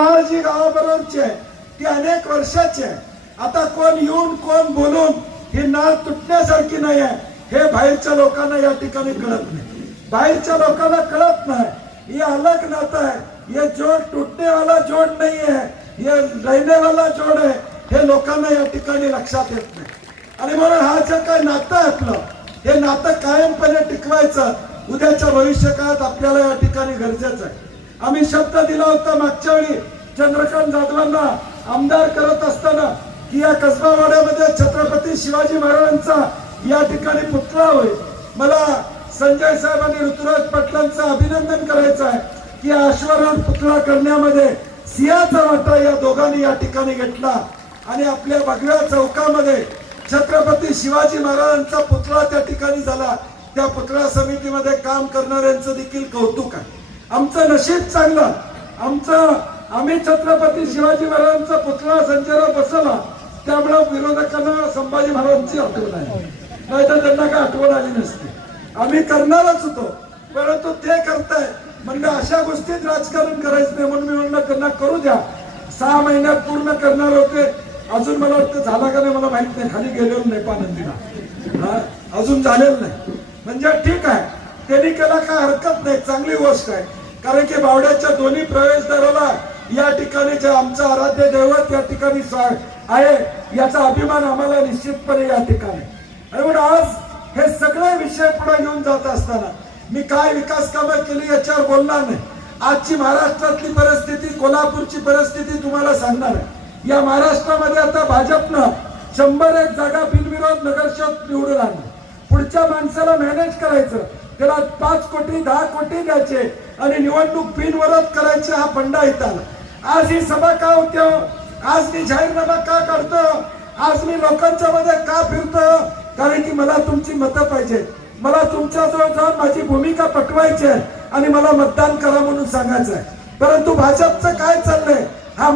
जी गावाबरोबरची आहे. ती अनेक वर्षाची आहे. आता कोण येऊन कोण बोलून ही नाळ तुटण्यासारखी नाही आहे. हे बाहेरच्या लोकांना या ठिकाणी कळत नाही. बाहेरच्या लोकांना कळत नाही. हे अलग नातं आहे. हे जोड टूटने वाला जोड नाही आहे. हे रहने वाला जोड आहे. हे लोकांना या ठिकाणी लक्षात येत नाही. आणि म्हणून हा जे काय नातं आहे आपलं हे नातं कायमपणे टिकवायचं. उद्याच्या भविष्य काळात आपल्याला या ठिकाणी गरजेचं आहे. आम्ही शब्द दिला होता मागच्या वेळी. चंद्रकांत जाधवांना आमदार करत असताना की या कसबावाड्यामध्ये छत्रपती शिवाजी महाराजांचा या ठिकाणी पुतळा होईल मला संजय साहेब आणि ऋतुराज पाटलांचं अभिनंदन करायचं आहे की या पुतळा करण्यामध्ये सिंहाचा वाटा या दोघांनी या ठिकाणी घेतला. आणि आपल्या भगव्या चौकामध्ये छत्रपती शिवाजी महाराजांचा पुतळा त्या ठिकाणी झाला. त्या पुतळा समितीमध्ये काम करणाऱ्यांचं देखील कौतुक आहे. आमचं नशीब चांगलं. आमचं आम्ही छत्रपती शिवाजी महाराजांचा पुतळा संजयराव बसवला. त्यामुळे विरोधकांना संभाजी महाराजांची आठवण आहे. नाहीतर त्यांना काय आठवण आली नसती. आम्ही करणारच होतो. परंतु ते करताय. म्हणजे अशा गोष्टीत राजकारण करायचं नाही म्हणून मी म्हणलं त्यांना करू द्या. सहा महिन्यात पूर्ण करणार होते. अजून मला वाटतं झाला का नाही मला माहीत नाही. खाली गेलेलो नाही पानंदीला. अजून झालेलं नाही. म्हणजे ठीक आहे. त्यांनी केला काय हरकत नाही. चांगली गोष्ट आहे. कारण की बावड्याच्या दोन्ही प्रवेशद्वाराला या ठिकाणी जे आमचं आराध्य दैवत या ठिकाणी आहे याचा अभिमान आम्हाला निश्चितपणे या ठिकाणी. आणि म्हणून आज हे सगळे विषय पुढे घेऊन जात असताना मी काय विकास कामं केली याच्यावर बोलणार नाही. आजची महाराष्ट्रातली परिस्थिती कोल्हापूरची परिस्थिती तुम्हाला सांगणार आहे. या महाराष्ट्रामध्ये आता भाजपनं शंभर एक जागा बिनविरोध नगरसेवक निवडून आणली. पुढच्या माणसाला मॅनेज करायचं त्याला पाच कोटी दहा कोटी द्यायचे. आणि निवडणूक बिनविरोध करायची हा फंडा येतात आज ही सभा का होते? आज मी जाहीरनामा का काढतो? आज मी लोकांच्या मध्ये का फिरतो? कारण की मला तुमची मतं पाहिजे मला तुमच्या जवळ जाऊन माझी भूमिका पटवायची आहे आणि मला मतदान करा म्हणून सांगायचं आहे. परंतु भाजपचं काय चाललंय? हा